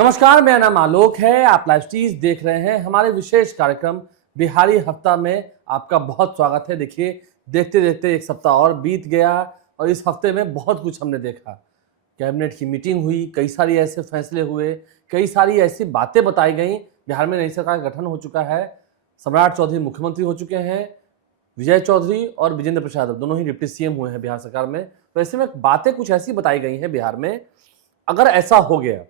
नमस्कार, मेरा नाम आलोक है। आप लाइव स्टीज देख रहे हैं। हमारे विशेष कार्यक्रम बिहारी हफ्ता में आपका बहुत स्वागत है। देखिए, देखते देखते एक सप्ताह और बीत गया और इस हफ्ते में बहुत कुछ हमने देखा। कैबिनेट की मीटिंग हुई, कई सारी ऐसे फैसले हुए, कई सारी ऐसी बातें बताई गई। बिहार में नई सरकार का गठन हो चुका है। सम्राट चौधरी मुख्यमंत्री हो चुके हैं। विजय चौधरी और विजेंद्र प्रसाद दोनों ही डिप्टी सीएम हुए हैं बिहार सरकार में। तो ऐसे में बातें कुछ ऐसी बताई गई हैं बिहार में, अगर ऐसा हो गया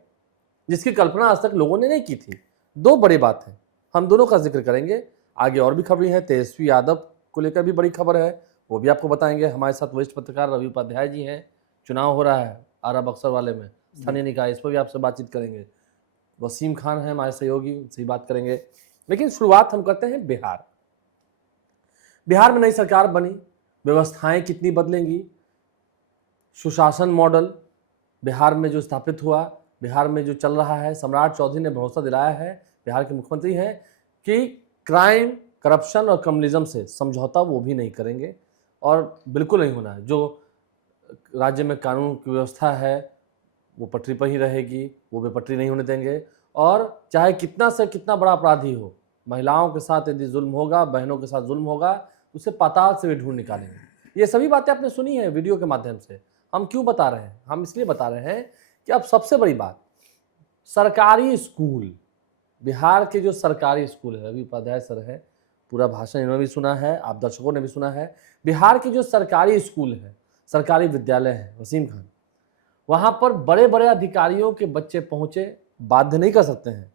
जिसकी कल्पना आज तक लोगों ने नहीं की थी। दो बड़ी बात है, हम दोनों का जिक्र करेंगे। आगे और भी खबरें हैं। तेजस्वी यादव को लेकर भी बड़ी खबर है, वो भी आपको बताएंगे। हमारे साथ वरिष्ठ पत्रकार रवि उपाध्याय जी हैं। चुनाव हो रहा है आरा बक्सर वाले में, स्थानीय निकाय, इस पर भी आपसे बातचीत करेंगे। वसीम खान है हमारे सहयोगी, उनसे बात करेंगे। लेकिन शुरुआत हम करते हैं बिहार। बिहार में नई सरकार बनी, व्यवस्थाएं कितनी बदलेंगी, सुशासन मॉडल बिहार में जो स्थापित हुआ, बिहार में जो चल रहा है। सम्राट चौधरी ने भरोसा दिलाया है, बिहार के मुख्यमंत्री हैं, कि क्राइम, करप्शन और कम्युनिज्म से समझौता वो भी नहीं करेंगे और बिल्कुल नहीं होना है। जो राज्य में कानून की व्यवस्था है वो पटरी पर ही रहेगी, वो बेपटरी नहीं होने देंगे। और चाहे कितना से कितना बड़ा अपराधी हो, महिलाओं के साथ यदि जुल्म होगा, बहनों के साथ जुल्म होगा, उसे पाताल से भी ढूंढ निकालेंगे। ये सभी बातें आपने सुनी है वीडियो के माध्यम से। हम क्यों बता रहे हैं? हम इसलिए बता रहे हैं कि अब सबसे बड़ी बात, सरकारी स्कूल, बिहार के जो सरकारी स्कूल है, रवि उपाध्याय सर है, पूरा भाषण इन्होंने भी सुना है, आप दर्शकों ने भी सुना है। बिहार के जो सरकारी स्कूल है, सरकारी विद्यालय है, वसीम खान, वहाँ पर बड़े बड़े अधिकारियों के बच्चे पहुँचे, बाध्य नहीं कर सकते हैं,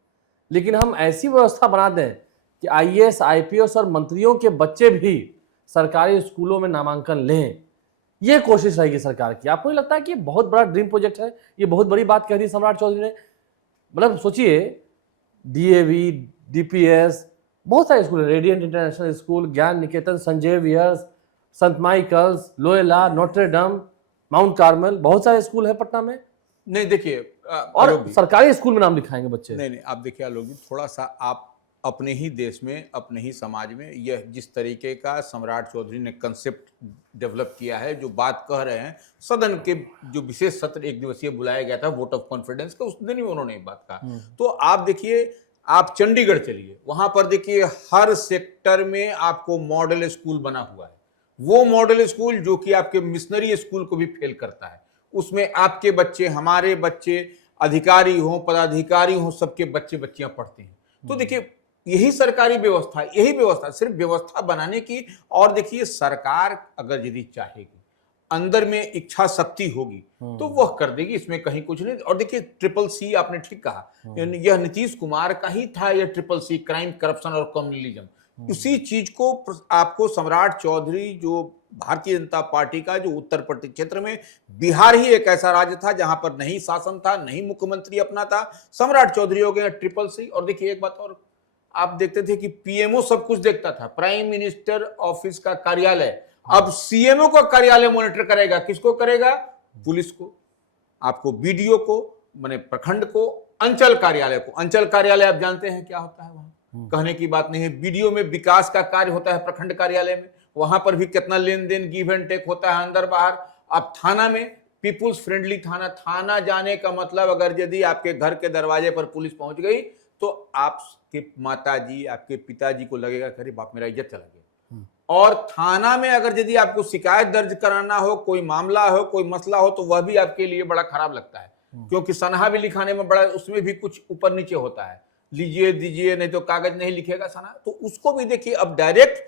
लेकिन हम ऐसी व्यवस्था बना दें कि आईएएस, आईपीएस और मंत्रियों के बच्चे भी सरकारी स्कूलों में नामांकन लें। ये कोशिश रहेगी सरकार की। आपको नहीं लगता है कि ये बहुत बड़ा ड्रीम प्रोजेक्ट है? ये बहुत बड़ी बात कह दी सम्राट चौधरी ने। मतलब सोचिए, डीएवी, डीपीएस, बहुत सारे स्कूल, रेडियंट इंटरनेशनल स्कूल, ज्ञान निकेतन, संजय वियर्स, संत Michaels, Loyola, Notre Dame, mount Carmel, बहुत सारे स्कूल है पटना में। नहीं देखिए, और सरकारी स्कूल में नाम लिखाएंगे बच्चे। नहीं आप देखिए आलोक जी, थोड़ा सा आप अपने ही देश में, अपने ही समाज में यह जिस तरीके का सम्राट चौधरी ने कंसेप्ट डेवलप किया है, जो बात कह रहे हैं, सदन के जो विशेष सत्र एक दिवसीय बुलाया गया था वोट ऑफ कॉन्फिडेंस का, उस दिन ही उन्होंने ये बात कहा। तो आप देखिए, आप चंडीगढ़ चलिए, वहां पर देखिए हर सेक्टर में आपको मॉडल स्कूल बना हुआ है। वो मॉडल स्कूल जो कि आपके मिशनरी स्कूल को भी फेल करता है, उसमें आपके बच्चे, हमारे बच्चे, अधिकारी हो, पदाधिकारी हो, सबके बच्चे बच्चियां पढ़ते हैं। तो देखिए, यही सरकारी व्यवस्था, यही व्यवस्था, सिर्फ व्यवस्था बनाने की। और देखिए, सरकार अगर यदि चाहेगी, अंदर में इच्छा शक्ति होगी, तो वह कर देगी, इसमें कहीं कुछ नहीं। और देखिए, ट्रिपल सी आपने ठीक कहा, यह नीतीश कुमार का ही था, यह ट्रिपल सी, क्राइम, करप्शन और कम्युनलिज्म। उसी चीज को आपको सम्राट चौधरी, जो भारतीय जनता पार्टी का जो उत्तर प्रदेश क्षेत्र में, बिहार ही एक ऐसा राज्य था जहां पर नहीं शासन था, नहीं मुख्यमंत्री अपना था, सम्राट चौधरी हो गए ट्रिपल सी। और देखिए एक बात और, आप देखते थे कि पीएमओ सब कुछ देखता था, प्राइम मिनिस्टर ऑफिस का कार्यालय, अब सीएमओ का कार्यालय मॉनिटर करेगा। किसको करेगा? पुलिस को, आपको बीडीओ को, माने प्रखंड को, अंचल कार्यालय को। अंचल कार्यालय आप जानते हैं क्या होता है, वहां कहने की बात नहीं है। बीडीओ में विकास का कार्य होता है, प्रखंड कार्यालय में वहां पर भी कितना लेन देन, गिव एंड टेक होता है अंदर बाहर। अब थाना में, पीपुल्स फ्रेंडली थाना, थाना जाने का मतलब, अगर यदि आपके घर के दरवाजे पर पुलिस पहुंच गई तो आपके माताजी, आपके पिताजी को लगेगा कि अरे बाप, मेरा इज्जत चला गया। और थाना में अगर यदि आपको शिकायत दर्ज कराना हो, कोई मामला हो, कोई मसला हो, तो वह भी आपके लिए बड़ा खराब लगता है, क्योंकि सनहा भी लिखाने में बड़ा, उसमें भी कुछ ऊपर नीचे होता है, लीजिए दीजिए, नहीं तो कागज नहीं लिखेगा सनहा। तो उसको भी देखिए, अब डायरेक्ट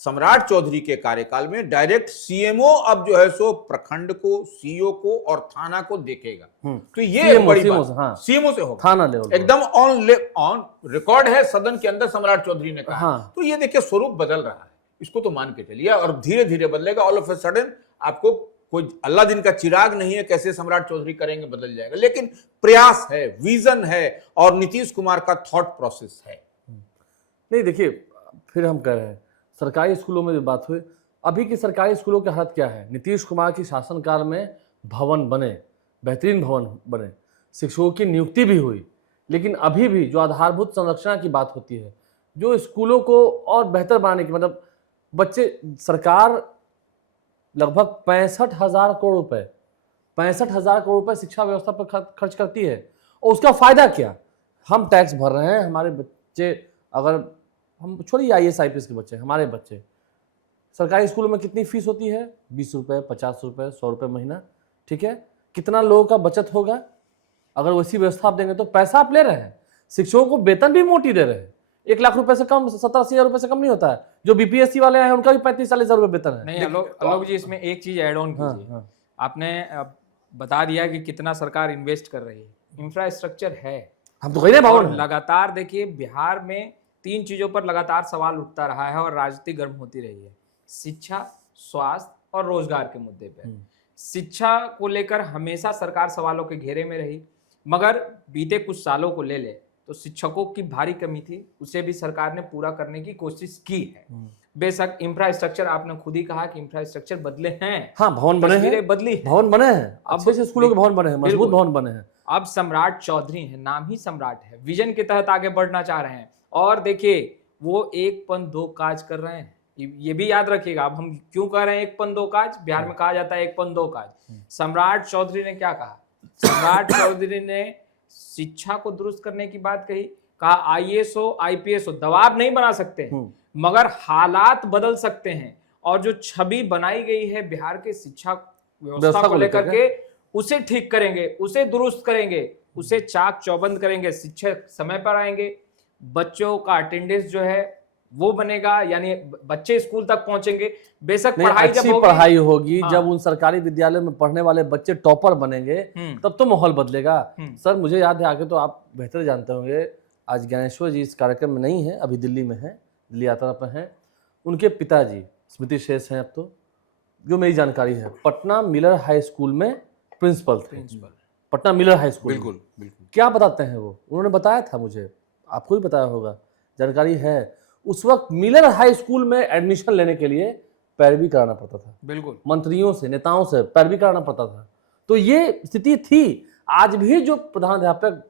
सम्राट चौधरी के कार्यकाल में डायरेक्ट सीएमओ अब जो है सो प्रखंड को, सीओ को और थाना को देखेगा। तो ये बड़ी बात, हाँ, सीएमओ से होगा, थाना लेवल एकदम ऑन रिकॉर्ड है सदन के अंदर, सम्राट चौधरी ने कहा। हाँ। तो ये देखिए स्वरूप बदल रहा है, इसको तो मान के चलिए, और धीरे धीरे बदलेगा। ऑल ऑफ ए सडन आपको कोई अल्लाह दिन का चिराग नहीं है, कैसे सम्राट चौधरी करेंगे बदल जाएगा, लेकिन प्रयास है, विजन है, और नीतीश कुमार का थॉट प्रोसेस है। नहीं देखिए, फिर हम कह रहे हैं सरकारी स्कूलों में भी बात हुई। अभी की सरकारी स्कूलों की हालत क्या है? नीतीश कुमार की शासनकाल में भवन बने, बेहतरीन भवन बने, शिक्षकों की नियुक्ति भी हुई, लेकिन अभी भी जो आधारभूत संरचना की बात होती है, जो स्कूलों को और बेहतर बनाने की, मतलब बच्चे, सरकार लगभग 65,000 करोड़ रुपए, 65,000 करोड़ रुपए शिक्षा व्यवस्था पर खर्च करती है, और उसका फायदा क्या? हम टैक्स भर रहे हैं, हमारे बच्चे, अगर हम छोड़िए IAS IPS के बच्चे, हमारे बच्चे सरकारी स्कूलों में कितनी फीस होती है? 20 रुपये, 50 रुपये, 100 रुपये महीना, ठीक है। कितना लोगों का बचत होगा अगर वैसी व्यवस्था आप देंगे? तो पैसा आप ले रहे हैं, शिक्षकों को वेतन भी मोटी दे रहे हैं, 1 लाख रुपए से कम, 70-80 हजार रुपए से कम नहीं होता है। जो BPSC वाले हैं उनका भी 35-40 हजार रुपए वेतन है। नहीं आलोक जी, इसमें एक चीज ऐड ऑन कीजिए। हाँ। आपने बता दिया कि कितना सरकार इन्वेस्ट कर रही है, इंफ्रास्ट्रक्चर है, हम तो कह रहे हैं और भवन है। लगातार देखिए बिहार में 3 चीजों पर लगातार सवाल उठता रहा है और राजनीति गर्म होती रही है, शिक्षा, स्वास्थ्य और रोजगार के मुद्दे पे। शिक्षा को लेकर हमेशा सरकार सवालों के घेरे में रही, मगर बीते कुछ सालों को ले ले तो शिक्षकों की भारी कमी थी, उसे भी सरकार ने पूरा करने की कोशिश की है। बेशक इंफ्रास्ट्रक्चर, आपने खुद ही कहा कि इंफ्रास्ट्रक्चर बदले हैं, हाँ, भवन बने हैं, तस्वीरें बदली हैं। भवन बने हैं, अच्छे से स्कूलों के भवन बने हैं, मजबूत भवन बने हैं। अब सम्राट चौधरी है, नाम ही सम्राट है, विजन के तहत आगे बढ़ना चाह रहे हैं। और देखिए वो एक पन दो काज कर रहे हैं, ये भी याद रखिएगा। अब हम क्यों कह रहे हैं एक पन दो काज? बिहार में कहा जाता है एक पन दो काज। सम्राट चौधरी ने क्या कहा? सम्राट चौधरी ने शिक्षा को दुरुस्त करने की बात कही, कहा IAS हो IPS हो दबाव नहीं बना सकते हैं, मगर हालात बदल सकते हैं, और जो छवि बनाई गई है बिहार के शिक्षा व्यवस्था को लेकर के, उसे ठीक करेंगे, उसे दुरुस्त करेंगे, उसे चाक चौबंद करेंगे, शिक्षक समय पर आएंगे, बच्चों का अटेंडेंस जो है वो बनेगा, यानी बच्चे स्कूल तक पहुंचेंगे। बेशक पढ़ाई जब होगी, पढ़ाई होगी, हाँ। जब उन सरकारी विद्यालयों में पढ़ने वाले बच्चे टॉपर बनेंगे तब तो माहौल बदलेगा। सर मुझे याद है, आगे तो आप बेहतर जानते होंगे, आज ज्ञानेश्वर जी इस कार्यक्रम में नहीं है, अभी दिल्ली में है, दिल्ली यात्रा पर हैं। उनके पिताजी स्मृति शेष हैं अब तो, जो मेरी जानकारी है, पटना मिलर हाई स्कूल में प्रिंसिपल थे। पटना मिलर हाई स्कूल, बिल्कुल बिल्कुल। क्या बताते हैं वो, उन्होंने बताया था मुझे, आपको भी बताया होगा, जानकारी है। उस वक्त मिलर हाई स्कूल में एडमिशन लेने के लिए पैरवी कराना पड़ता था, बिल्कुल मंत्रियों से, नेताओं से पैरवी कराना पड़ता था। तो ये स्थिति थी। आज भी जो प्रधानाध्यापक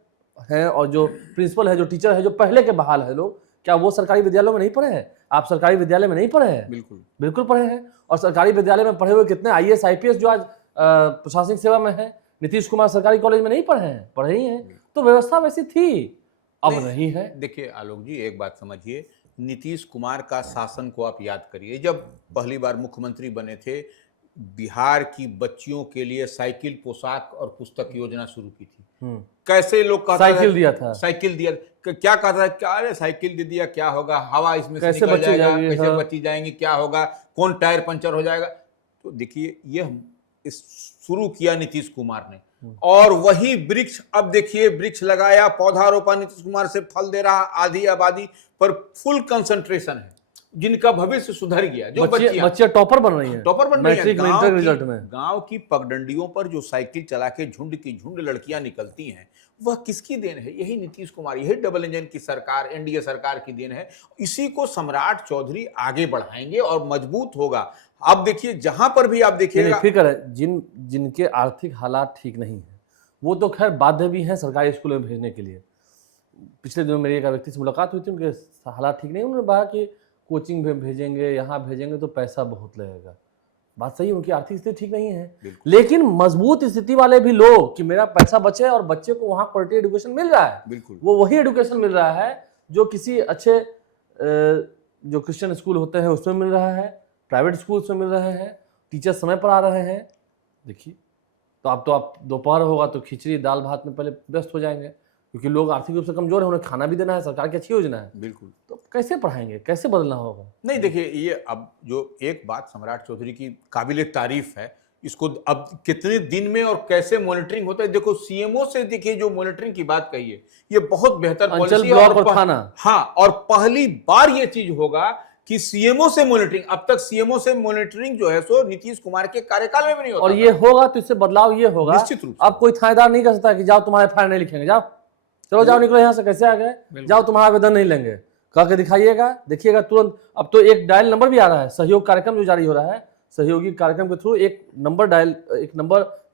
हैं और जो प्रिंसिपल है, जो टीचर है, जो पहले के बहाल है लोग, क्या वो सरकारी विद्यालयों में नहीं पढ़े हैं? आप सरकारी विद्यालय में नहीं पढ़े हैं? बिल्कुल बिल्कुल पढ़े हैं। और सरकारी विद्यालय में पढ़े हुए कितने IAS IPS जो आज प्रशासनिक सेवा में है, नीतीश कुमार सरकारी कॉलेज में नहीं पढ़े हैं? पढ़े ही हैं। तो व्यवस्था वैसी थी, अब नहीं है। देखिए आलोक जी, एक बात समझिए, नीतीश कुमार का शासन को आप याद करिए, जब पहली बार मुख्यमंत्री बने थे, बिहार की बच्चियों के लिए साइकिल, पोशाक और पुस्तक योजना शुरू की थी। कैसे लोग कहते साइकिल दिया था, साइकिल दिया, क्या कहता था, क्या अरे साइकिल दे दिया, क्या होगा, हवा इसमें से कैसे निकल बच्चे जाएगा, जाएंगे, कैसे हाँ। बच्ची जाएंगी, क्या होगा, कौन टायर पंचर हो जाएगा। तो देखिए यह शुरू किया नीतीश कुमार ने, और वही वृक्ष, अब देखिए वृक्ष लगाया, पौधा रोपा नीतीश कुमार से, फल दे रहा, आधी आबादी पर फुल कंसंट्रेशन है, जिनका भविष्य सुधर गया। जो बच्चियां टॉपर बन रही हैं, टॉपर बन रही हैं। मैट्रिक में, इंटर रिजल्ट में। गांव की पगडंडियों पर जो साइकिल चला के झुंड की झुंड लड़कियां निकलती हैं, वह किसकी देन है? यही नीतीश कुमार, यही डबल इंजन की सरकार, NDA सरकार की देन है। इसी को सम्राट चौधरी आगे बढ़ाएंगे और मजबूत होगा। अब देखिए जहां पर भी आप देखिएगा, फिक्र है, जिनके आर्थिक हालात ठीक नहीं है, वो तो खैर बाध्य भी हैं सरकारी स्कूलों में भेजने के लिए। पिछले दिनों मेरी एक व्यक्ति से मुलाकात हुई थी, उनके हालात ठीक नहीं, उन्होंने कहा कि कोचिंग में भेजेंगे, यहाँ भेजेंगे तो पैसा बहुत लगेगा। बात सही है, उनकी आर्थिक स्थिति ठीक नहीं है, लेकिन मजबूत स्थिति वाले भी लोग कि मेरा पैसा बचे और बच्चे को वहाँ क्वालिटी एजुकेशन मिल रहा है, बिल्कुल वो वही एजुकेशन मिल रहा है जो किसी अच्छे जो क्रिश्चियन स्कूल होते हैं उसमें मिल रहा है, प्राइवेट स्कूल में मिल रहे हैं, टीचर समय पर आ रहे हैं। देखिए, तो आप दोपहर होगा तो खिचड़ी दाल भात में पहले व्यस्त हो जाएंगे, क्योंकि लोग आर्थिक रूप से कमजोर है, उन्हें खाना भी देना है, सरकार की अच्छी योजना है। बिल्कुल। तो कैसे पढ़ाएंगे, कैसे बदलना होगा? नहीं देखिए, ये अब जो एक बात सम्राट चौधरी की काबिले तारीफ है, इसको अब कितने दिन में और कैसे मॉनिटरिंग होता है, देखो CMO से देखिए जो मॉनिटरिंग की बात कही है, ये बहुत बेहतर पॉलिसी है। और थाना, हाँ, और पहली बार ये चीज होगा कि CMO से मॉनिटरिंग, अब तक CMO से मॉनिटरिंग जो है सो नीतीश कुमार के कार्यकाल में भी नहीं होता, और ये होगा तो इससे बदलाव ये होगा, निश्चित रूप से। अब कोई थानेदार नहीं कर सकता कि जाओ तुम्हारे फाइल नहीं लिखेंगे, जाओ चलो जाओ निकलो यहाँ से, कैसे आ गए, जाओ तुम्हारा आवेदन नहीं लेंगे, कह के दिखाइएगा, देखिएगा तुरंत। अब तो एक डायल नंबर भी आ रहा है, सहयोग कार्यक्रम जो जारी हो रहा है, सहयोगी कार्यक्रम के थ्रू एक नंबर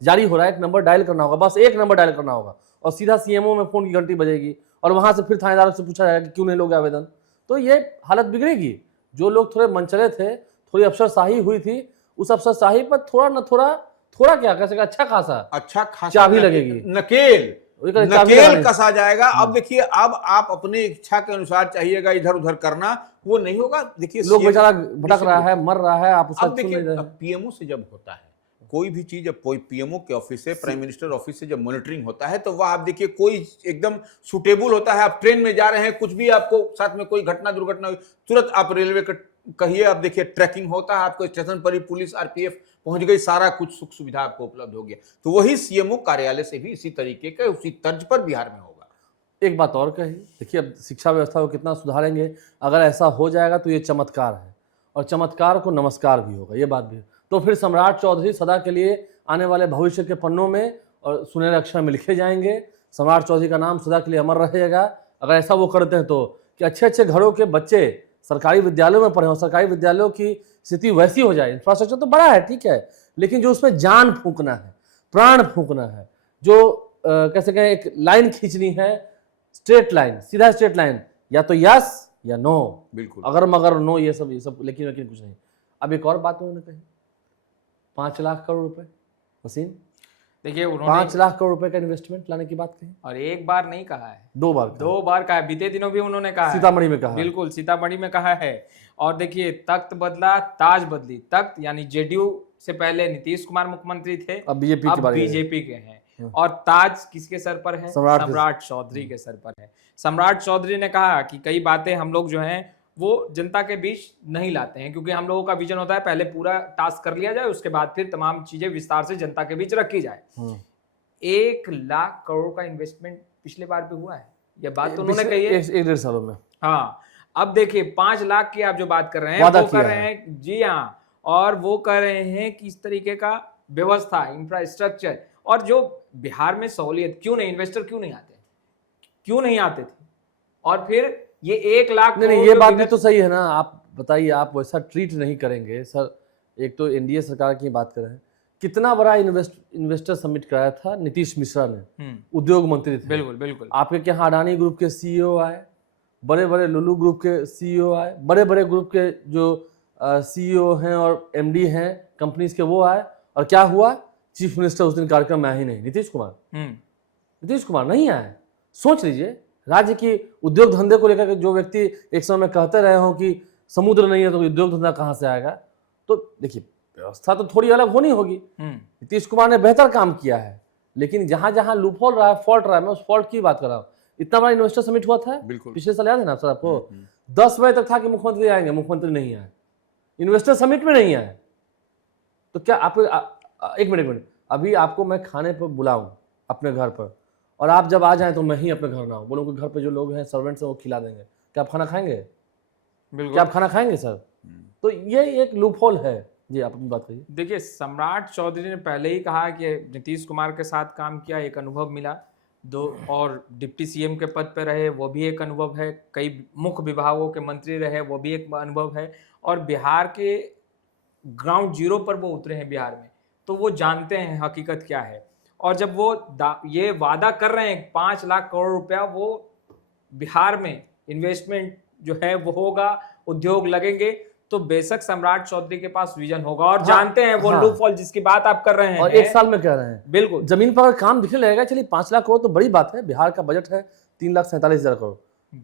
जारी हो रहा है, एक नंबर डायल करना होगा, बस एक नंबर डायल करना होगा, और सीधा CMO में फोन की घंटी बजेगी, और वहां से फिर थानेदारों से पूछा जाएगा कि क्यों नहीं लोगे आवेदन। तो ये हालत बिगड़ेगी। जो लोग थोड़े मनचले थे, थोड़ी अफसरशाही हुई थी, उस अफसरशाही पर थोड़ा क्या कह सके, अच्छा खासा अच्छा खासा चाबी लगेगी, नकेल वही कह रहे, चाबी नकेल लगानी। कसा जाएगा। अब देखिए, अब आप अपने इच्छा के अनुसार चाहिएगा इधर उधर करना, वो नहीं होगा। देखिए लोग CM बेचारा भटक रहा है, मर रहा है, आप उसका अब सुन देखिए, नहीं रहे हैं। पीएमओ से जब होता है कोई भी चीज, जब कोई पीएमओ के ऑफिस से, प्राइम मिनिस्टर ऑफिस से जब मॉनिटरिंग होता है, तो वह आप देखिए कोई एकदम सुटेबल होता है। आप ट्रेन में जा रहे हैं, कुछ भी आपको साथ में कोई घटना दुर्घटना हुई, तुरंत आप रेलवे का कहिए, आप देखिए ट्रैकिंग होता है, आपको स्टेशन पर ही पुलिस आरपीएफ पहुंच गई, सारा कुछ सुख सुविधा आपको उपलब्ध हो गया। तो वही सीएमओ कार्यालय से भी इसी तरीके का, उसी तर्ज पर बिहार में होगा। एक बात और कही, देखिए अब शिक्षा व्यवस्था को कितना सुधारेंगे, अगर ऐसा हो जाएगा तो ये चमत्कार है, और चमत्कार को नमस्कार भी होगा, ये बात भी है। तो फिर सम्राट चौधरी सदा के लिए आने वाले भविष्य के पन्नों में और सुनहरे अक्षर में लिखे जाएंगे। सम्राट चौधरी का नाम सदा के लिए अमर रहेगा अगर ऐसा वो करते हैं तो, कि अच्छे अच्छे घरों के बच्चे सरकारी विद्यालयों में पढ़े हों, सरकारी विद्यालयों की स्थिति वैसी हो जाए। इंफ्रास्ट्रक्चर तो बड़ा है, ठीक है, लेकिन जो उसमें जान फूंकना है, प्राण फूंकना है, जो कैसे कहें, एक लाइन खींचनी है, स्ट्रेट लाइन, सीधा स्ट्रेट लाइन, या तो यस या नो, बिल्कुल। अगर मगर नो, ये सब लेकिन कुछ नहीं। अब एक और बात उन्होंने कही, 5 लाख करोड़ रुपए, वसीम, देखिए उन्होंने 5 लाख करोड़ रुपए का इन्वेस्टमेंट लाने की बात कही, और एक बार नहीं कहा है, 2 बार कहा। 2 बार कहा है, बीते दिनों भी उन्होंने कहा है, सीतामढ़ी में कहा। बिल्कुल सीतामढ़ी में कहा है। और देखिए, तख्त बदला ताज बदली, तख्त यानी जेडीयू से पहले नीतीश कुमार मुख्यमंत्री थे, अब बीजेपी अब की बारी है। बीजेपी के हैं, और ताज किसके सर पर है? सम्राट चौधरी के सर पर है। सम्राट चौधरी ने कहा कि कई बातें हम लोग जो हैं वो जनता के बीच नहीं लाते हैं, क्योंकि हम लोगों का विजन होता है पहले पूरा टास्क कर लिया जाए, उसके बाद फिर तमाम चीजें विस्तार से जनता के बीच रखी जाए। 1 लाख करोड़ का इन्वेस्टमेंट पिछले बार भी हुआ है, यह बात तो उन्होंने कही है, 1-1.5 सालों में। हाँ। अब देखिए 5 लाख की आप जो बात कर रहे हैं, वादा वो कर किया रहे है। हैं, जी हाँ, और वो कर रहे हैं कि इस तरीके का व्यवस्था, इंफ्रास्ट्रक्चर, और जो बिहार में सहूलियत, क्यों नहीं, इन्वेस्टर क्यों नहीं आते, क्यों नहीं आते थे? और फिर ये 1 लाख नहीं, करोड़ ये जो बात भी विगत- तो सही है ना। आप बताइए, आप वैसा ट्रीट नहीं करेंगे सर। एक तो एनडीए सरकार की बात कर रहे हैं, कितना बड़ा इन्वेस्टर समिट कराया था नीतीश मिश्रा ने, उद्योग मंत्री थे। बिल्कुल बिल्कुल। आपके क्या अडानी ग्रुप के सीईओ आए, बड़े बड़े लुलु ग्रुप के सीईओ आए, बड़े बड़े ग्रुप के जो सीईओ हैं और एमडी हैं कंपनीज के, वो आए, और क्या हुआ? चीफ मिनिस्टर उस दिन कार्यक्रम में आए ही नहीं, नीतीश कुमार नहीं आए। सोच लीजिए, राज्य की उद्योग धंधे को लेकर जो व्यक्ति एक समय में कहते रहे हो कि समुद्र नहीं है तो उद्योग धंधा कहाँ से आएगा, तो देखिए व्यवस्था तो थोड़ी अलग होनी होगी। नीतीश कुमार ने बेहतर काम किया है, लेकिन जहां जहां लूपहोल रहा है, फॉल्ट रहा है, मैं उस फॉल्ट की बात कर रहा हूँ। इतना बड़ा इन्वेस्टर समिट हुआ था पिछले साल, याद है ना सर आपको? 10 बजे तक था कि मुख्यमंत्री आएंगे, मुख्यमंत्री नहीं आए, इन्वेस्टर समिट में नहीं आए। तो क्या आप एक मिनट, अभी आपको मैं खाने पर बुलाऊं अपने घर पर, और आप जब आ जाएं तो मैं ही अपने घर ना आऊं, बोलूं कि घर पे जो लोग हैं सर्वेंट्स हैं वो खिला देंगे, क्या आप खाना खाएंगे? क्या आप खाना खाएंगे सर? तो ये एक लूपहोल है। जी, आप अपनी बात करिए। देखिए, सम्राट चौधरी ने पहले ही कहा कि नीतीश कुमार के साथ काम किया, एक अनुभव मिला, और डिप्टी सीएम के पद पे रहे, वो भी एक अनुभव है, कई मुख्य विभागों के मंत्री रहे, वो भी एक अनुभव है, और बिहार के ग्राउंड जीरो पर वो उतरे हैं बिहार में, तो वो जानते हैं हकीकत क्या है। और जब वो ये वादा कर रहे हैं 5 लाख करोड़ रुपया वो बिहार में इन्वेस्टमेंट जो है वो होगा, उद्योग लगेंगे, तो बेशक सम्राट चौधरी के पास विजन होगा, और जानते हैं वो लूपहोल जिसकी बात आप कर रहे हैं, और 1 साल में कह रहे हैं, बिल्कुल जमीन पर अगर काम दिखने लगेगा। चलिए 5 लाख करोड़ तो बड़ी बात है, बिहार का बजट है 3,47,000 करोड़,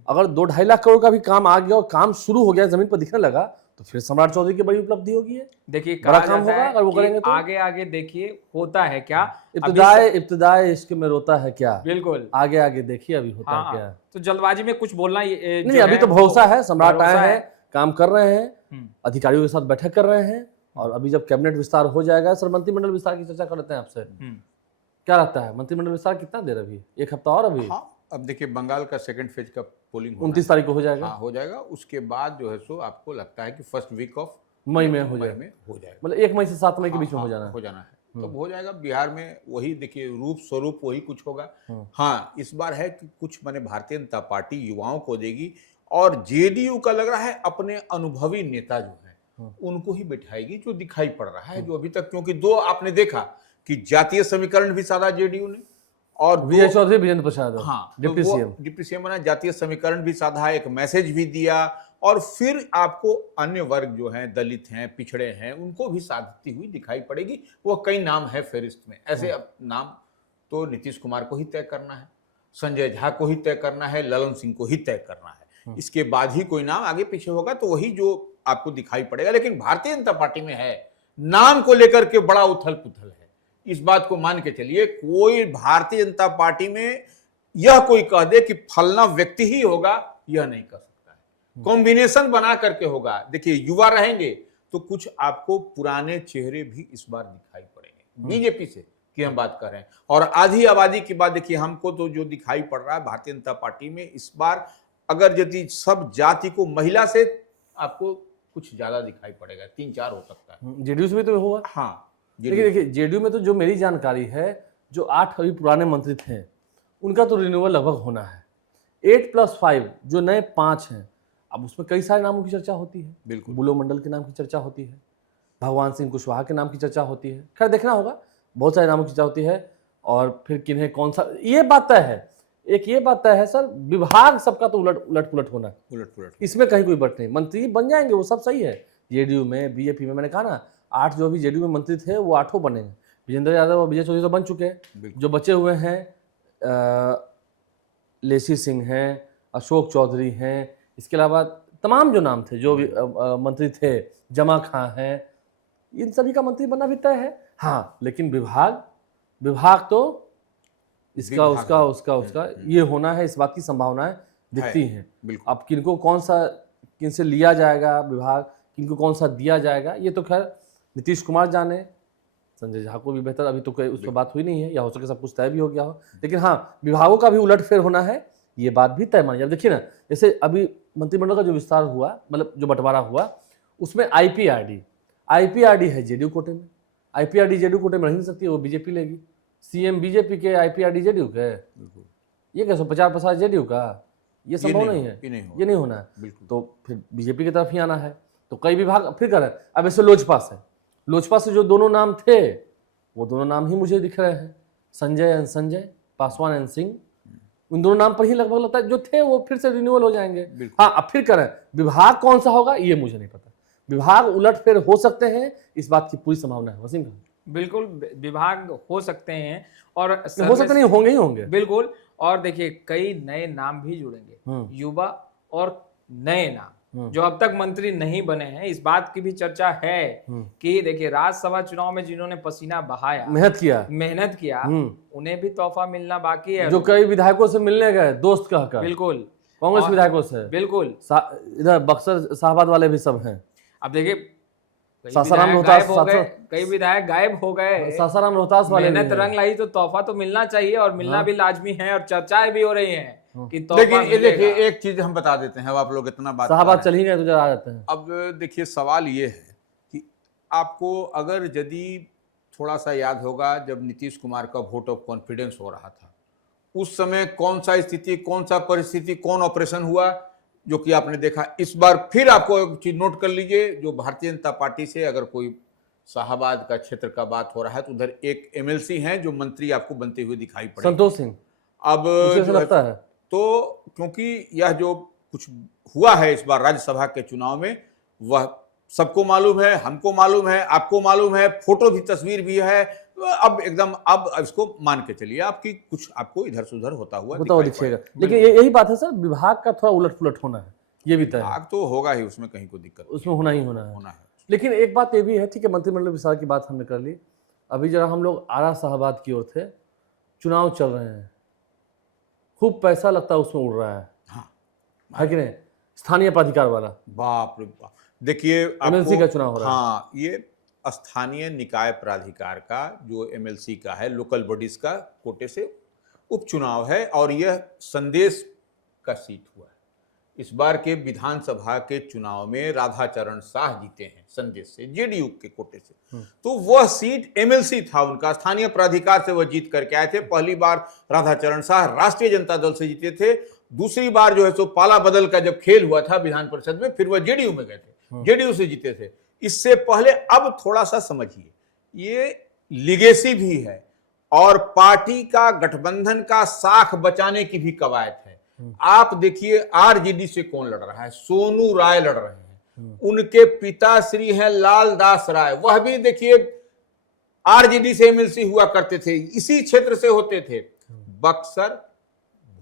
अगर 2-2.5 लाख करोड़ का भी काम आ गया और काम शुरू हो गया, जमीन पर दिखने लगा, तो फिर सम्राट चौधरी की बड़ी उपलब्धि होगी है। देखिए बड़ा काम होगा अगर वो करेंगे तो। आगे आगे देखिए होता है क्या, इब्तिदाए इश्क में रोता है क्या, बिल्कुल आगे आगे देखिए अभी होता है क्या। तो जल्दबाजी में कुछ बोलना नहीं, अभी तो भरोसा है, सम्राट आए हैं, काम कर रहे हैं, अधिकारियों के साथ बैठक कर रहे हैं, और अभी जब कैबिनेट विस्तार हो जाएगा, सर मंत्रिमंडल विस्तार की चर्चा कर लेते हैं आपसे। क्या लगता है मंत्रिमंडल विस्तार कितना देर अभी? 1 हफ्ता और अभी? अब देखिए, बंगाल का सेकंड फेज का पोलिंग 29 तारीख को हो जाएगा। हाँ, हो जाएगा। उसके बाद जो है सो आपको लगता है कि फर्स्ट वीक ऑफ मई में हो जाएगा, मतलब 1 मई से 7 मई के बीच में हो जाना है। तो हो जाएगा। बिहार में वही देखिए, रूप स्वरूप वही कुछ होगा। हाँ, इस बार है कि कुछ माने भारतीय जनता पार्टी युवाओं को देगी, और जेडीयू का लग रहा है अपने अनुभवी नेता जो है उनको ही बैठाएगी, जो दिखाई पड़ रहा है, जो अभी तक, क्योंकि 2 आपने देखा कि जातीय समीकरण भी साधा जेडीयू ने, और विजय चौधरी, विजेंद्र प्रसाद, हाँ, डिप्टी सीएम ने जातीय समीकरण भी साधा, एक मैसेज भी दिया, और फिर आपको अन्य वर्ग जो हैं, दलित हैं, पिछड़े हैं, उनको भी साधती हुई दिखाई पड़ेगी। वो कई नाम है फेरिस्त में, ऐसे अब नाम तो नीतीश कुमार को ही तय करना है, संजय झा को ही तय करना है, ललन सिंह को ही तय करना है। इसके बाद ही कोई नाम आगे पीछे होगा तो वही जो आपको दिखाई पड़ेगा। लेकिन भारतीय जनता पार्टी में है, नाम को लेकर के बड़ा उथल पुथल है। इस बात को मान के चलिए, कोई भारतीय जनता पार्टी में यह कोई कह दे कि फलना व्यक्ति ही होगा, यह नहीं कह सकता है। कॉम्बिनेशन बना करके होगा। देखिए, युवा रहेंगे तो कुछ आपको पुराने चेहरे भी इस बार दिखाई पड़ेंगे बीजेपी से की हम बात कर रहे हैं। और आधी आबादी की बात देखिए, हमको तो जो दिखाई पड़ रहा है भारतीय जनता पार्टी में इस बार, अगर यदि सब जाति को महिला से आपको कुछ ज्यादा दिखाई पड़ेगा, 3-4 हो सकता है। जेडीयू से भी तो होगा। हाँ, देखिए जेडीयू में तो जो मेरी जानकारी है, जो 8 अभी पुराने मंत्री थे उनका तो रिन्यूअल लगभग होना है। 8+5 जो नए 5 हैं, अब उसमें कई सारे नामों की चर्चा होती है। बिल्कुल। बुलो मंडल के नाम की चर्चा होती है, भगवान सिंह कुशवाहा के नाम की चर्चा होती है। खैर देखना होगा, बहुत सारे नामों की चर्चा होती है। और फिर किन्हें कौन सा, ये बात तय है। एक ये बात तय है सर, विभाग सबका तो उलट पुलट होना है, उलट पुलट, इसमें कहीं कोई बट नहीं। मंत्री बन जाएंगे वो सब सही है, जेडीयू में बीजेपी में। मैंने कहा ना, 8 जो अभी जेडीयू में मंत्री थे वो 8 बनेंगे। विजेंद्र यादव और विजय चौधरी तो बन चुके हैं। जो बचे हुए हैं, लेसी सिंह हैं, अशोक चौधरी हैं, इसके अलावा तमाम जो नाम थे जो भी मंत्री थे, जमा खां हैं, इन सभी का मंत्री बनना भी तय है। हाँ, लेकिन विभाग तो इसका उसका ये होना है, इस बात की संभावनाएं दिखती हैं। अब किनको किनसे लिया जाएगा विभाग, किनको कौन सा दिया जाएगा, ये तो खैर नीतीश कुमार जाने, संजय झा को भी बेहतर, अभी तो उस पर बात हुई नहीं है, या हो सके सब कुछ तय भी हो गया हो। लेकिन हाँ, विभागों का भी उलटफेर होना है, ये बात भी तय मानी जाए। देखिए ना, जैसे अभी मंत्रिमंडल का जो विस्तार हुआ, मतलब जो बंटवारा हुआ, उसमें आईपीआरडी है जेडीयू कोटे में। आईपीआरडी जेडीयू कोटे में रह नहीं सकती है, वो बीजेपी लेगी। सीएम बीजेपी के, आईपीआरडी जेडीयू के, ये कैसे 50% जेडीयू का, ये संभव नहीं है, ये नहीं होना है। तो फिर बीजेपी की तरफ ही आना है। तो कई विभाग फिर कर रहे हैं। अब ऐसे लोजपा से जो दोनों नाम थे, वो दोनों नाम ही मुझे दिख रहे हैं, संजय, पासवान एंड सिंह। उन दोनों नाम पर ही लगभग लगता है जो थे वो फिर से रिन्यूअल हो जाएंगे। हाँ, अब फिर करें, विभाग कौन सा होगा ये मुझे नहीं पता। विभाग उलटफेर हो सकते हैं, इस बात की पूरी संभावना है। वसीम खान, बिल्कुल विभाग हो सकते हैं और हो सकते नहीं, होंगे ही होंगे। बिल्कुल। और देखिए, कई नए नाम भी जुड़ेंगे, युवा और नए नाम जो अब तक मंत्री नहीं बने हैं। इस बात की भी चर्चा है कि देखिए, राज्यसभा चुनाव में जिन्होंने पसीना बहाया, मेहनत किया, उन्हें भी तोहफा मिलना बाकी है। जो कई विधायकों से मिलने गए, दोस्त कहकर, बिल्कुल, कांग्रेस विधायकों से, बिल्कुल, इधर बक्सर शाहबाद वाले भी सब हैं। अब देखिए, सासाराम रोहतास, कई विधायक गायब हो गए, सासाराम रोहतास वाले मेहनत रंग लाई, तो तोहफा तो मिलना चाहिए और मिलना भी लाजमी है। और चर्चाएं भी हो रही हैं कि लेकिन ये देखिए, एक चीज हम बता देते हैं, अब आप लोग इतना बात साहबाद चल ही गए तो जरा आ जाते हैं। अब देखिए, सवाल ये है कि आपको अगर यदि थोड़ा सा याद होगा, जब नीतीश कुमार का वोट ऑफ कॉन्फिडेंस हो रहा था, उस समय कौन सा स्थिति, कौन सा परिस्थिति, कौन ऑपरेशन हुआ, जो कि आपने देखा। इस बार फिर आपको एक चीज नोट कर लीजिए, जो भारतीय जनता पार्टी से अगर कोई शाहबाद का क्षेत्र का बात हो रहा है, तो उधर एक एमएलसी हैं जो मंत्री आपको बनते हुए दिखाई पड़े, संतोष सिंह। अब लगता है तो क्योंकि यह जो कुछ हुआ है इस बार राज्यसभा के चुनाव में, वह सबको मालूम है, हमको मालूम है, आपको मालूम है, फोटो भी, तस्वीर भी है। अब एकदम, अब इसको मान के चलिए आपकी कुछ आपको इधर से उधर होता हुआ दिखेगा। लेकिन यही बात है सर, विभाग का थोड़ा उलट पुलट होना है, ये भी तय है। विभाग तो होगा ही, उसमें कहीं कोई दिक्कत, उसमें होना ही होना है। लेकिन एक बात ये भी है, ठीक है, मंत्रिमंडल विस्तार की बात हमने कर ली। अभी जरा हम लोग आरा शाहबाद की ओर थे, चुनाव चल रहे हैं, खूब पैसा लगता है उसमें उड़ रहा है, है कि नहीं? स्थानीय प्राधिकार वाला, बाप रे बाप। देखिए, एमएलसी का चुनाव हो रहा है। हाँ, ये स्थानीय निकाय प्राधिकार का जो एमएलसी का है, लोकल बॉडीज का कोटे से उपचुनाव है, और यह संदेश का सीट हुआ है। इस बार के विधानसभा के चुनाव में राधाचरण शाह जीते हैं संदेश से, जेडीयू के कोटे से। तो वह सीट एमएलसी था उनका, स्थानीय प्राधिकार से वह जीत करके आए थे। पहली बार राधाचरण शाह राष्ट्रीय जनता दल से जीते थे, दूसरी बार जो है सो पाला बदल का जब खेल हुआ था विधान परिषद में, फिर वह जेडीयू में गए थे, जेडीयू से जीते थे। इससे पहले अब थोड़ा सा समझिए, ये लिगेसी भी है और पार्टी का गठबंधन का साख बचाने की भी कवायद है। आप देखिए, आरजेडी से कौन लड़ रहा है? सोनू राय लड़ रहे हैं, उनके पिता श्री हैं लाल दास राय, वह भी देखिए आरजेडी से एमएलसी हुआ करते थे, इसी क्षेत्र से होते थे। बक्सर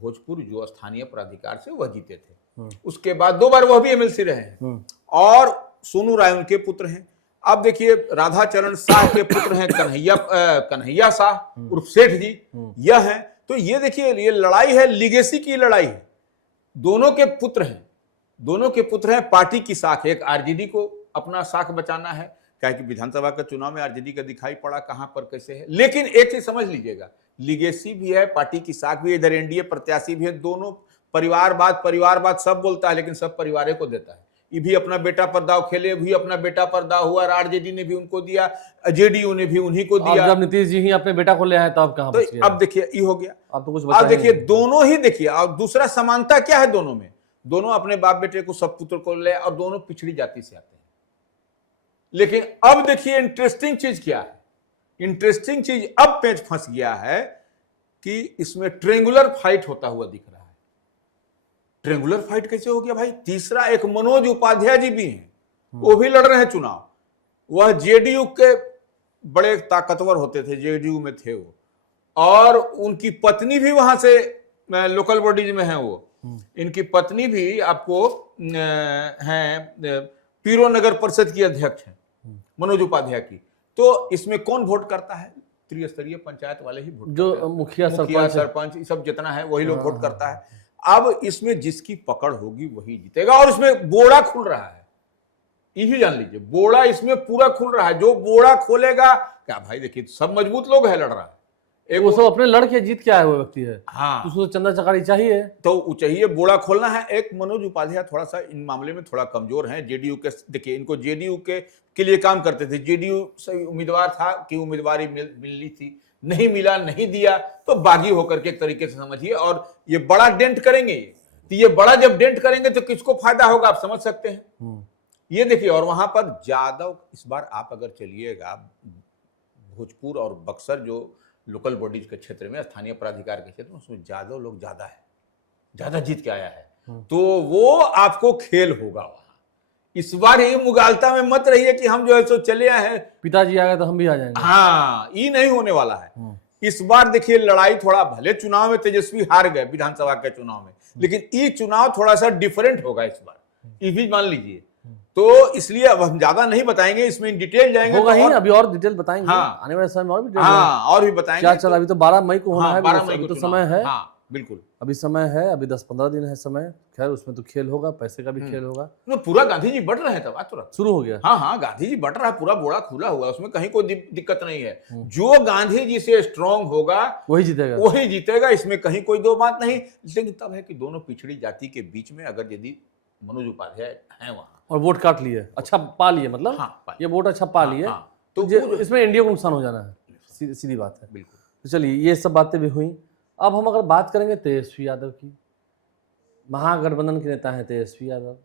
भोजपुर जो स्थानीय प्राधिकार से वह जीते थे, उसके बाद 2 बार वह भी एमएलसी रहे हैं, और सोनू राय उनके पुत्र हैं। अब देखिए राधाचरण शाह के पुत्र हैं कन्हैया शाह उर्फ सेठ जी, यह है। तो ये देखिए ये लड़ाई है, लिगेसी की लड़ाई है, दोनों के पुत्र हैं, दोनों के पुत्र हैं। पार्टी की साख, एक आरजेडी को अपना साख बचाना है, क्या कि विधानसभा का चुनाव में आरजेडी का दिखाई पड़ा कहां पर कैसे है। लेकिन एक चीज समझ लीजिएगा, लिगेसी भी है, पार्टी की साख भी है, इधर एनडीए प्रत्याशी भी है, दोनों परिवारवाद सब बोलता है, लेकिन सब परिवार को देता है। ये भी अपना बेटा पर दाव खेले, भी अपना बेटा पर दाव हुआ, आरजेडी ने भी उनको दिया, जेडीयू ने भी उन्हीं को दिया। जब नीतीश जी ही अपने बेटा को ले आए तब कहां बच गया? अब देखिए ये हो गया। अब तो कुछ अब देखिए दोनों ही देखिए, और दूसरा समानता क्या है दोनों में, दोनों अपने बाप बेटे को सब पुत्र को ले, और दोनों पिछड़ी जाति से आते हैं। लेकिन अब देखिए इंटरेस्टिंग चीज क्या है, इंटरेस्टिंग चीज अब पेच फंस गया है कि इसमें ट्रेंगुलर फाइट होता हुआ दिख रहा है। ट्रेंगुलर फाइट कैसे हो गया भाई? तीसरा एक मनोज उपाध्याय जी भी हैं, वो भी लड़ रहे हैं चुनाव। वह जेडीयू के बड़े ताकतवर होते थे, जेडीयू में थे वो, और उनकी पत्नी भी वहां से लोकल बॉडीज में है वो। इनकी पत्नी भी आपको हैं पीरो नगर परिषद की अध्यक्ष है, मनोज उपाध्याय की। तो इसमें कौन वोट करता है? त्रिस्तरीय पंचायत वाले ही वोट, जो मुखिया सरपंच ये सब जितना है वही लोग वोट करता है। अब इसमें जिसकी पकड़ होगी वही जीतेगा, और इसमें बोड़ा खुल रहा है, यही जान लीजिए, बोड़ा इसमें पूरा खुल रहा है। जो बोड़ा खोलेगा क्या भाई, देखिए सब मजबूत लोग है लड़ रहा है, एक वो सब अपने लड़के जीत के आए हुए व्यक्ति है। हाँ, उसको चंदा चकारी चाहिए, तो चाहिए, बोड़ा खोलना है। एक मनोज उपाध्याय थोड़ा सा इन मामले में थोड़ा कमजोर है, जेडीयू के, देखिए इनको जेडीयू के लिए काम करते थे, जेडीयू से उम्मीदवार था कि उम्मीदवारी मिलनी थी, नहीं मिला, नहीं दिया, तो बागी होकर के एक तरीके से समझिए। और ये बड़ा डेंट करेंगे, तो ये बड़ा जब डेंट करेंगे तो किसको फायदा होगा आप समझ सकते हैं। ये देखिए, और वहां पर यादव, इस बार आप अगर चलिएगा भोजपुर और बक्सर जो लोकल बॉडीज के क्षेत्र में, स्थानीय प्राधिकार के क्षेत्र में, उसमें यादव लोग ज्यादा है, ज्यादा जीत के आया है, तो वो आपको खेल होगा वहां। इस बार ये मुगालता में मत रहिए कि हम जो है सो चले आए हैं, पिताजी आ गए तो हम भी आ जाएंगे। हाँ, ये नहीं होने वाला है। इस बार देखिए लड़ाई थोड़ा, भले चुनाव में तेजस्वी हार गए विधानसभा के चुनाव में, लेकिन ये चुनाव थोड़ा सा डिफरेंट होगा इस बार, ये भी मान लीजिए। तो इसलिए अब हम ज्यादा नहीं बताएंगे, इसमें डिटेल जाएंगे होगा तो ही, अभी और डिटेल बताएंगे। हाँ, आने वाले समय में और भी और भी बताएंगे। क्या चला, अभी तो 12 मई को होना है, 12 मई को तो समय है। हाँ बिल्कुल, अभी समय है, अभी 10-15 दिन है समय। खैर उसमें तो खेल होगा, पैसे का भी खेल होगा। तो पूरा गांधी जी बढ़ रहे हैं, तब तुरंत शुरू हो गया। हाँ, गांधी जी बढ़ रहा है, पूरा बोड़ा खुला हुआ, उसमें कहीं कोई दिक्कत नहीं है। जो गांधी जी से स्ट्रांग होगा वही जीतेगा, इसमें कहीं कोई दो बात नहीं। लेकिन तब है कि दोनों पिछड़ी जाति के बीच में अगर यदि मनोज उपाध्याय है वहां, और वोट काट लिए, अच्छा पा लिए, मतलब हाँ, ये वोट अच्छा पा लिए, तो इसमें इंडिया को नुकसान हो जाना है, सीधी बात है। बिल्कुल। तो चलिए, ये सब बातें भी हुई। अब हम अगर बात करेंगे तेजस्वी यादव की, महागठबंधन के नेता हैं तेजस्वी यादव।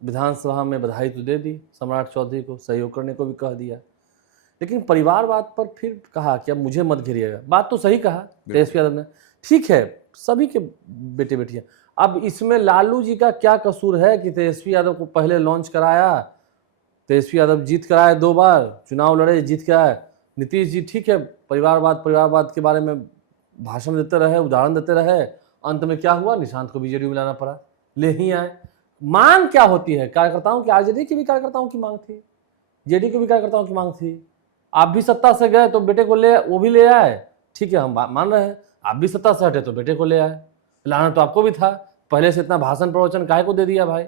विधानसभा में बधाई तो दे दी, सम्राट चौधरी को सहयोग करने को भी कह दिया, लेकिन परिवारवाद पर फिर कहा कि अब मुझे मत घेरिएगा। बात तो सही कहा तेजस्वी यादव ने, ठीक है, सभी के बेटे बेटियां। अब इसमें लालू जी का क्या कसूर है कि तेजस्वी यादव को पहले लॉन्च कराया? तेजस्वी यादव जीत कर आए, 2 बार चुनाव लड़े, जीत के आए। नीतीश जी ठीक है, परिवारवाद के बारे में भाषण देते रहे, उदाहरण देते रहे, अंत में क्या हुआ, निशांत को भी जेडीयू मिलाना पड़ा, ले ही आए। मांग क्या होती है कार्यकर्ताओं की? आरजेडी की भी कार्यकर्ताओं की मांग थी, जेडीयू की भी कार्यकर्ताओं की मांग थी। आप भी सत्ता से गए तो बेटे को वो भी ले आए, ठीक है, हम मान रहे हैं। आप भी सत्ता से हटे तो बेटे को ले आए, लाना तो आपको भी था, पहले से इतना भाषण प्रवचन काहे को दे दिया भाई?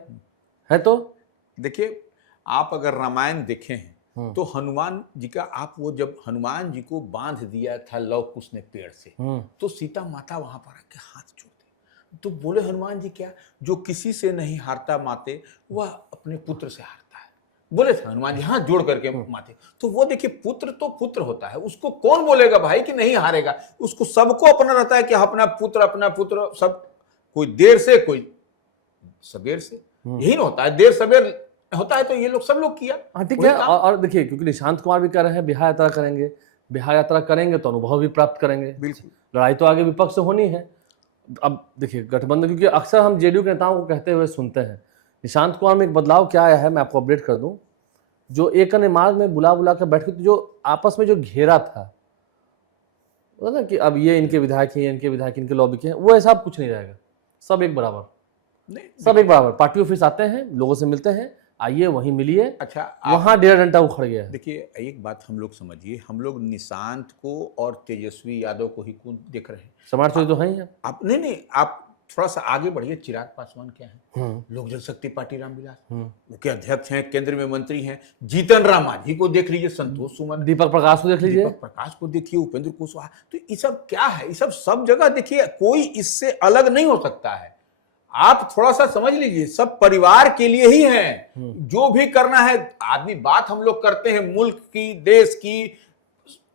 है तो देखिए, आप अगर रामायण देखे हैं तो हनुमान जी का, आप वो जब हनुमान जी को बांध दिया था लव कुश ने पेड़ से, तो सीता माता वहां पर आके हाथ जोड़ते, तो बोले हनुमान जी क्या, जो किसी से नहीं हारता माते, वह अपने पुत्र से हारता है, बोले थे हनुमान जी, हाथ जोड़ करके माते। तो वो देखिए, पुत्र तो पुत्र होता है, उसको कौन बोलेगा भाई कि नहीं हारेगा? उसको सबको अपना रहता है कि अपना पुत्र सब, कोई देर से कोई सबेर से, यही ना होता है, देर सबेर होता है। तो ये लोग सब लोग किया, हाँ ठीक है। और देखिए, क्योंकि निशांत कुमार भी कर रहे हैं, बिहार यात्रा करेंगे तो अनुभव भी प्राप्त करेंगे। बिल्कुल, लड़ाई तो आगे विपक्ष से होनी है। अब देखिए गठबंधन, क्योंकि अक्सर हम जेडीयू के नेताओं को कहते हुए सुनते हैं, निशांत कुमार में एक बदलाव क्या आया है, मैं आपको अपडेट कर दूं। जो एक अन्य मार्ग में बुला बुला कर बैठ के जो आपस में जो घेरा था, वो ना कि अब ये इनके विधायक हैं, इनके विधायक इनके लॉबी के हैं, वो ऐसा अब कुछ नहीं रहेगा। सब एक बराबर, नहीं, सब एक बराबर। पार्टी ऑफिस आते हैं, लोगों से मिलते हैं, आइए वहीं मिलिए। अच्छा, वहां 1.5 घंटा उखड़ गया है। देखिए एक बात हम लोग समझिए, हम लोग निशांत को और तेजस्वी यादव को ही क्यों देख रहे हैं? समाज तो हैं ही हैं। आप नहीं, आप थोड़ा सा आगे बढ़िए। चिराग पासवान क्या है? लोक जनशक्ति पार्टी रामविलास, वो के अध्यक्ष हैं, केंद्र में मंत्री हैं। जीतन राम मांझी को देख लीजिए, संतोष सुमन, दीपक प्रकाश को देख लीजिए, दीपक प्रकाश को देखिए, उपेंद्र कुशवाहा। तो ये सब क्या है? ये सब जगह देखिए, कोई इससे अलग नहीं हो सकता है। आप थोड़ा सा समझ लीजिए, सब परिवार के लिए ही हैं। जो भी करना है आदमी, बात हम लोग करते हैं मुल्क की, देश की,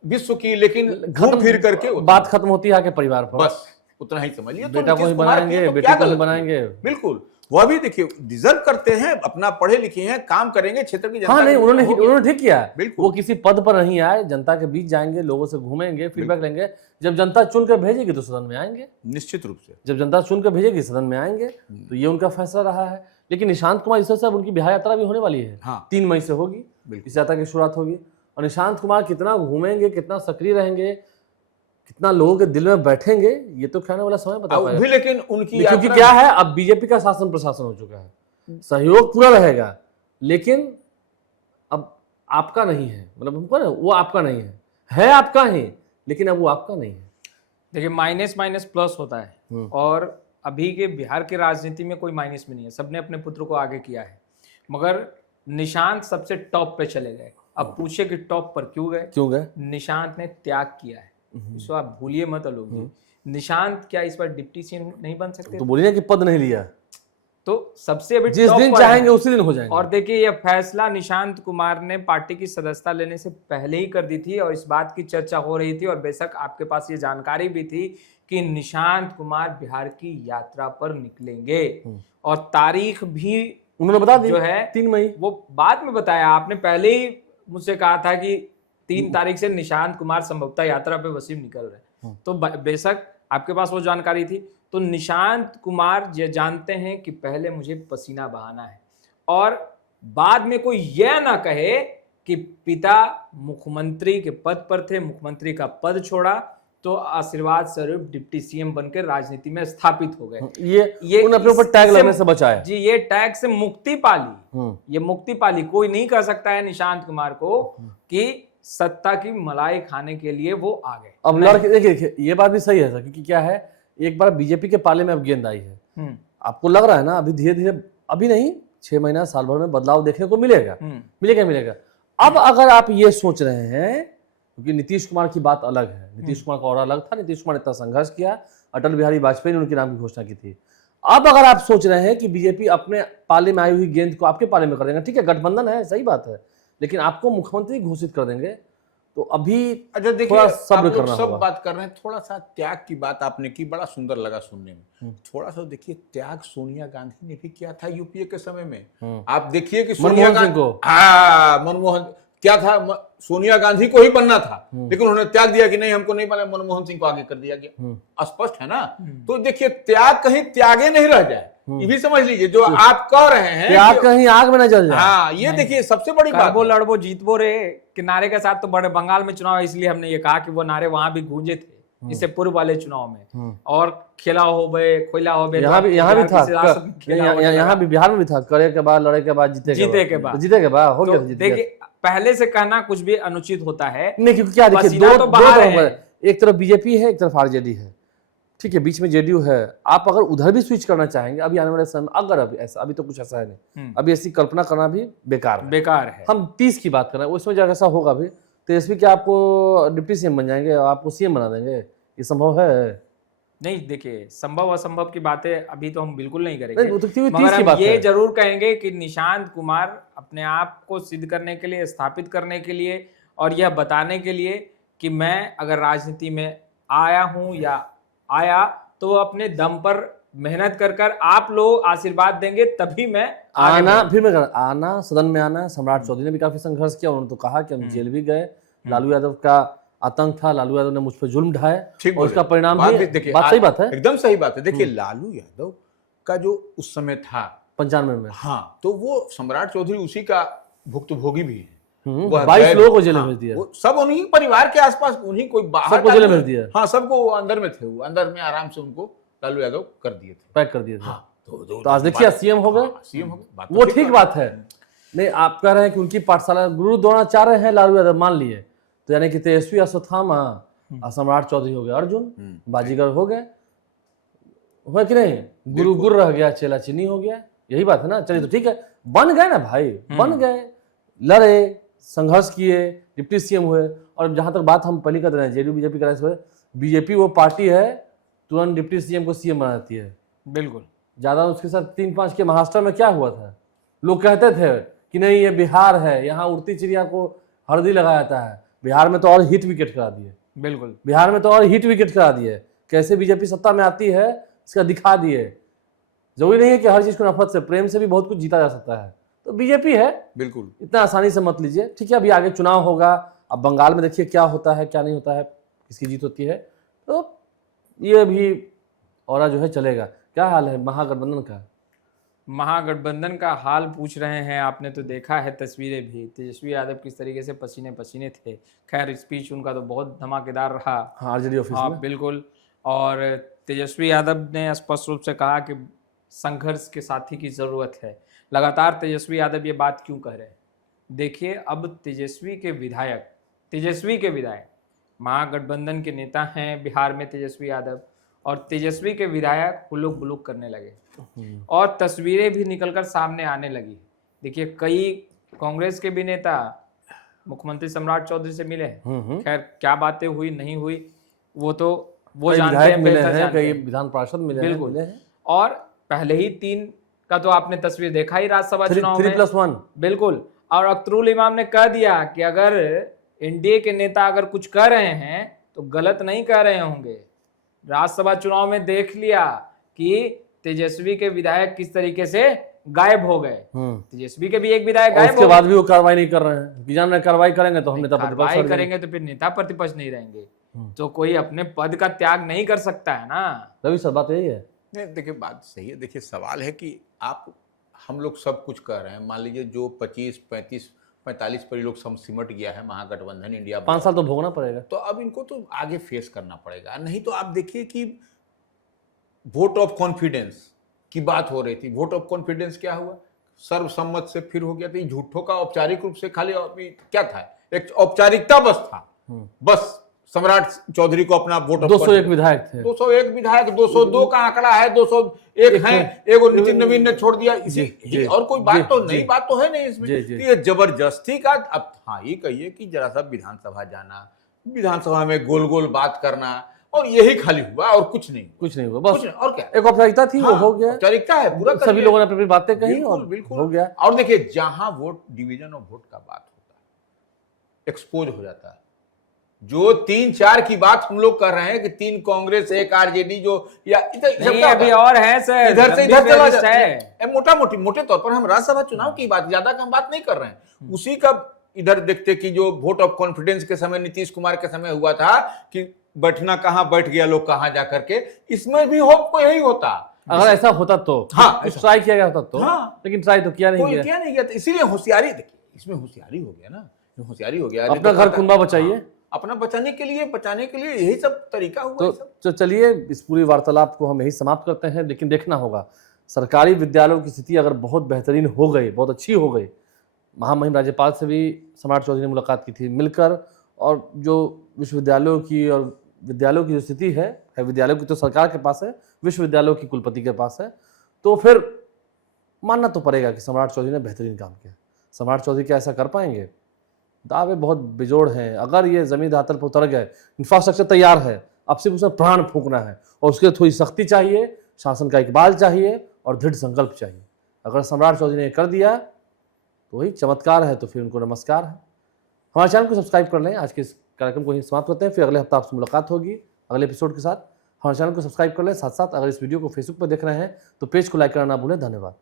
विश्व की, लेकिन घूम फिर करके बात खत्म होती है आके परिवार पर। बस उतना ही समझ लिया। बेटा को ही बनाएंगे, बेटी को ही बनाएंगे। बिल्कुल, वह भी देखिए डिजर्व करते हैं, अपना पढ़े लिखे हैं, काम करेंगे क्षेत्र की जनता। हाँ नहीं, उन्होंने ठीक किया। बिल्कुल, वो किसी पद पर नहीं आए, जनता के बीच जाएंगे, लोगों से घूमेंगे, फीडबैक लेंगे। जब जनता चुन कर भेजेगी तो सदन में आएंगे, निश्चित रूप से। जब जनता चुन कर भेजेगी सदन में आएंगे। तो ये उनका फैसला रहा है। लेकिन निशांत कुमार इससे अब उनकी बिहार यात्रा भी होने वाली है। हाँ, 3 मई से होगी इस यात्रा की शुरुआत होगी। और निशांत कुमार कितना घूमेंगे, कितना सक्रिय रहेंगे, कितना लोगों के दिल में बैठेंगे, ये तो कहने वाला समय बता पाएगा। लेकिन उनकी क्योंकि क्या है, अब बीजेपी का शासन प्रशासन हो चुका है, सहयोग पूरा रहेगा, लेकिन अब आपका नहीं है। मतलब हमको ना, वो आपका नहीं है आपका ही, लेकिन अब वो आपका नहीं है। देखिए, माइनस माइनस प्लस होता है, और अभी के बिहार की राजनीति में कोई माइनस में नहीं है। सबने अपने पुत्र को आगे किया है, मगर निशांत सबसे टॉप पे चले गए। अब पूछे कि टॉप पर क्यों गए? निशांत ने त्याग किया है। इसको आप भूलिए मत लोग जी। निशांत क्या इस बार डिप्टी सीएम नहीं बन सकते? तो बोलिए कि पद नहीं लिया, तो सबसे अभी जिस दिन चाहेंगे उसी दिन हो जाएंगे। और देखिए, यह फैसला निशांत कुमार ने पार्टी की सदस्यता लेने से पहले ही कर दी थी, और इस बात की चर्चा हो रही थी, और बेशक आपके पास ये जानकारी भी थी कि निशांत कुमार बिहार की यात्रा पर निकलेंगे, और तारीख भी उन्होंने बता दी जो है 3 मई। वो बाद में बताया, आपने पहले ही मुझसे कहा था कि 3 तारीख से निशांत कुमार संभवतः यात्रा पे वसीम निकल रहे हैं। तो बेशक आपके पास वो जानकारी थी। तो निशांत कुमार ये जानते हैं कि पहले मुझे पसीना बहाना है, और बाद में कोई यह ना कहे कि पिता मुख्यमंत्री के पद पर थे, मुख्यमंत्री का पद छोड़ा तो आशीर्वाद स्वरूप डिप्टी सीएम बनकर राजनीति में स्थापित हो गए। ये उन अपने ऊपर टैग लगने से बचाया जी। ये टैग से मुक्ति पाली, ये मुक्ति पाली। कोई नहीं कह सकता है निशांत कुमार को कि सत्ता की मलाई खाने के लिए वो आ गए। अब लड़के देखिए, ये बात भी सही है सर, क्योंकि क्या है, एक बार बीजेपी के पाले में अब गेंद आई है। आपको लग रहा है ना, अभी धीरे धीरे, अभी नहीं 6 महीना साल भर में बदलाव देखने को मिलेगा। अब अगर आप ये सोच रहे हैं, क्योंकि नीतीश कुमार की बात अलग है, नीतीश कुमार का और अलग था। नीतीश कुमार ने इतना संघर्ष किया, अटल बिहारी वाजपेयी ने उनके नाम की घोषणा की थी। अब अगर आप सोच रहे हैं कि बीजेपी अपने पाले में आई हुई गेंद को आपके पाले में कर देगा, ठीक है, गठबंधन है, सही बात है, लेकिन आपको मुख्यमंत्री घोषित कर देंगे, तो अभी अच्छा देखिए, थोड़ा सब्र करना सब होगा। बात कर रहे हैं, थोड़ा सा त्याग की बात आपने की, बड़ा सुंदर लगा सुनने में। थोड़ा सा देखिए, त्याग सोनिया गांधी ने भी किया था यूपीए के समय में। आप देखिए कि सोनिया गांधी को, मनमोहन क्या था, सोनिया गांधी को ही बनना था, लेकिन उन्होंने त्याग दिया कि नहीं, हमको नहीं बना, मनमोहन सिंह को आगे कर दिया गया। स्पष्ट है ना? तो देखिए, त्याग कहीं त्यागे नहीं रह जाए, ये भी समझ लीजिए। जो आप कह रहे हैं त्याग कहीं आग में न जल जाए। हाँ, ये देखिए सबसे बड़ी बात। वो लड़बो जीतबो रे कि नारे के साथ तो बड़े बंगाल में चुनाव है, इसलिए हमने ये कहा कि वो नारे वहां भी गूंजे थे इससे पूर्व वाले चुनाव में। और खेला हो बे, खोला हो बे, यहाँ भी था, यहाँ भी बिहार में भी था, करे के बाद, लड़े के बाद, जीते के बाद हो गया। देखिए, पहले से कहना कुछ भी अनुचित होता है नहीं, क्योंकि क्या देखिए, दो एक तरफ बीजेपी है, एक तरफ आरजेडी है, ठीक है, बीच में जेडीयू है। आप अगर उधर भी स्विच करना चाहेंगे अभी आने वाले समय में, अगर अभी ऐसा, अभी तो कुछ ऐसा है नहीं, अभी ऐसी कल्पना करना भी बेकार है। हम 30 की बात कर रहे हैं, उसमें जब ऐसा होगा भी, तेजस्वी क्या आपको डिप्टी सीएम बन जाएंगे, आपको सीएम बना देंगे? ये संभव है? नहीं, देखिए, संभव असंभव की बातें अभी तो हम बिल्कुल नहीं करेंगे, तो मगर हम ये जरूर कहेंगे कि निशांत कुमार अपने आप को सिद्ध करने के लिए, स्थापित करने के लिए, और यह बताने के लिए कि मैं अगर राजनीति में आया हूं या आया तो अपने दम पर मेहनत कर आप लोग आशीर्वाद देंगे तभी मैं आना, सदन में आना। सम्राट चौधरी ने भी काफी संघर्ष किया, उन्होंने तो कहा कि हम जेल भी गए, लालू यादव का आतंक था, लालू यादव ने मुझ पर जुल्म ढाए, और उसका परिणाम भी, बात सही बात है, एकदम सही बात है। देखिए, लालू यादव का जो उस समय था 95 में, हाँ, तो वो सम्राट चौधरी उसी का भुक्तभोगी भी है। वह 22 गैर- लोगों को जेल हाँ, भेज दिया। वो सब उन्हीं परिवार के आसपास, उन्हीं कोई बाहर सबको जेल भेज दिया। हाँ, सबको अंदर में थे, वो अंदर में आराम से उनको लालू यादव कर दिए थे। पैक कर दिया था। हाँ, तो आज देखिए सीएम हो गए। सीएम हो गए, बात तो वो ठीक ठीक बात है। नहीं, आप कह रहे हैं कि उनकी पाठशाला गुरु द्रोणाचार्य हैं लालू यादव, मान लिए, तो यानी कि तेजस्वी अश्वत्थामा और सम्राट चौधरी हो गए, अर्जुन बाजीगर हो गए, हुआ कि नहीं? गुरु गुरु रह गया, चेला चीनी हो गया, यही बात है ना। चलिए तो ठीक है, बन गए ना भाई, बन गए, लड़े, संघर्ष किए, डिप्टी सीएम हुए। और जहां तक बात हम पहले कर रहे हैं जेडीयू बीजेपी का, बीजेपी वो पार्टी है तुरंत डिप्टी सीएम को सीएम बना देती है। बिल्कुल। ज्यादा उसके साथ 3-5 के महाराष्ट्र में क्या हुआ था, लोग कहते थे कि नहीं ये बिहार है, यहाँ उड़ती चिड़िया को हल्दी लगाया जाता है। बिहार में तो और हिट विकेट करा दिए, बिल्कुल बिहार में तो और हिट विकेट करा दिए। कैसे बीजेपी सत्ता में आती है इसका दिखा दिए। जरूरी नहीं है कि हर चीज को नफरत से, प्रेम से भी बहुत कुछ जीता जा सकता है। तो बीजेपी है, बिल्कुल इतना आसानी से मत लीजिए। ठीक है, अभी आगे चुनाव होगा, अब बंगाल में देखिए क्या होता है क्या नहीं होता है, किसकी जीत होती है। तो ये भी और जो है चलेगा। क्या हाल है महागठबंधन का? महागठबंधन का हाल पूछ रहे हैं, आपने तो देखा है तस्वीरें भी, तेजस्वी यादव किस तरीके से पसीने पसीने थे। खैर स्पीच उनका तो बहुत धमाकेदार रहा। हाँ, आरजेडी ऑफिस हाँ में। बिल्कुल। और तेजस्वी यादव ने स्पष्ट रूप से कहा कि संघर्ष के साथी की जरूरत है। लगातार तेजस्वी यादव ये बात क्यों कह रहे हैं? देखिए, अब तेजस्वी के विधायक महागठबंधन के नेता हैं बिहार में तेजस्वी यादव, और तेजस्वी के विधायक हुलुक बुलुक करने लगे और तस्वीरें भी निकलकर सामने आने लगी। देखिए, कई कांग्रेस के भी नेता मुख्यमंत्री सम्राट चौधरी से मिले हैं। खैर क्या बातें हुई नहीं हुई वो कई जानते विधायक हैं, मिले बेहतर हैं, जानते कई हैं। विधान पार्षद मिले हैं, बिल्कुल। मिले हैं। और पहले ही 3 का तो आपने तस्वीर देखा ही राज्यसभा चुनाव में। 3+1। बिल्कुल। और अख्तरुल इमाम ने कह दिया कि अगर एनडीए के नेता अगर कुछ कह रहे हैं तो गलत नहीं कह रहे होंगे। राज्यसभा चुनाव में देख लिया कि तेजस्वी के विधायक किस तरीके से गायब हो गए। तेजस्वी के भी एक विधायक गायब उसके बाद भी वो कार्रवाई नहीं कर रहे हैं कि जान रहे कार्रवाई करेंगे तो हम नेता प्रतिपक्ष कार्रवाई हट करेंगे तो फिर नेता प्रतिपक्ष नहीं रहेंगे। तो कोई अपने पद का त्याग नहीं कर सकता है ना। रवि सर, बात यही है। नहीं, देखिए बात सही है। देखिए सवाल है कि हम लोग सब कुछ कर रहे हैं। मान लीजिए जो 25, 35, 45 पर लोग सिमट गया है महागठबंधन इंडिया 5 साल तो भोगना पड़ेगा। तो अब इनको तो आगे फेस करना पड़ेगा। नहीं तो आप देखिए कि वोट ऑफ कॉन्फिडेंस की बात हो रही थी। वोट ऑफ कॉन्फिडेंस क्या हुआ? सर्वसम्मत से फिर हो गया था। झूठों का औपचारिक रूप से खाली अभी क्या था, एक औपचारिकता बस था। बस सम्राट चौधरी को अपना वोट ऑफ 201 विधायक थे। 201 विधायक, 202 का आंकड़ा है, 201 है, एगो नितिन नवीन ने छोड़ दिया इसी। और कोई बात तो नई बात तो है नहीं इसमें। ये जबरदस्ती का। अब हाँ ये कहिए कि जरा सा विधानसभा जाना, विधानसभा में गोल गोल बात करना, और यही खाली हुआ और कुछ नहीं हुआ, बस और क्या। एक औपचारिकता थी, वो हो गया। औपचारिकता है, पूरा कर सभी लिया। लोगों ने अपनी बातें कही और बिल्कुल हो गया। और देखिए जहां वोट डिवीजन ऑफ वोट का बात होता है, एक्सपोज हो जाता है। जो 3-4 की बात हम लोग कर रहे हैं कि 3 कांग्रेस, 1 आरजेडी, जो या नहीं अभी और है सर, इधर से इधर चला जाता है। है। मोटे तौर पर हम राज्यसभा चुनाव की बात, ज्यादा का हम बात नहीं कर रहे हैं। उसी का इधर देखते कि जो वोट ऑफ कॉन्फिडेंस के समय नीतीश कुमार के समय हुआ था कि बैठना कहाँ, बैठ गया लोग कहाँ जा करके। इसमें भी होप को यही होता अगर ऐसा होता तो ट्राई किया गया होता तो। लेकिन ट्राई तो किया नहीं गया। इसीलिए होशियारी, देखिए इसमें होशियारी हो गया ना, होशियारी हो गया। अपना घर कुंबा बचाइए, अपना बचाने के लिए यही सब तरीका हुआ। तो चलिए इस पूरी वार्तालाप को हम यही समाप्त करते हैं। लेकिन देखना होगा सरकारी विद्यालयों की स्थिति अगर बहुत बेहतरीन हो गई, बहुत अच्छी हो गई। महामहिम राज्यपाल से भी सम्राट चौधरी ने मुलाकात की थी मिलकर, और जो विश्वविद्यालयों की और विद्यालयों की जो स्थिति है, विद्यालयों की तो सरकार के पास है, विश्वविद्यालयों की कुलपति के पास है, तो फिर मानना तो पड़ेगा कि सम्राट चौधरी ने बेहतरीन काम किया। सम्राट चौधरी क्या ऐसा कर पाएंगे? दावे बहुत बेजोड़ हैं। अगर ये जमीन धरातल पर उतर गए, इंफ्रास्ट्रक्चर तैयार है, अब सिर्फ उसमें प्राण फूंकना है, और उसके लिए थोड़ी सख्ती चाहिए, शासन का इकबाल चाहिए और दृढ़ संकल्प चाहिए। अगर सम्राट चौधरी ने कर दिया तो वही चमत्कार है, तो फिर उनको नमस्कार है। हमारे चैनल को सब्सक्राइब कर लें। आज के इस कार्यक्रम को यहीं समाप्त करते हैं, फिर अगले हफ्ते आपसे मुलाकात होगी अगले एपिसोड के साथ। हमारे चैनल को सब्सक्राइब कर लें। साथ साथ अगर इस वीडियो को फेसबुक पर देख रहे हैं तो पेज को लाइक करना ना भूलें। धन्यवाद।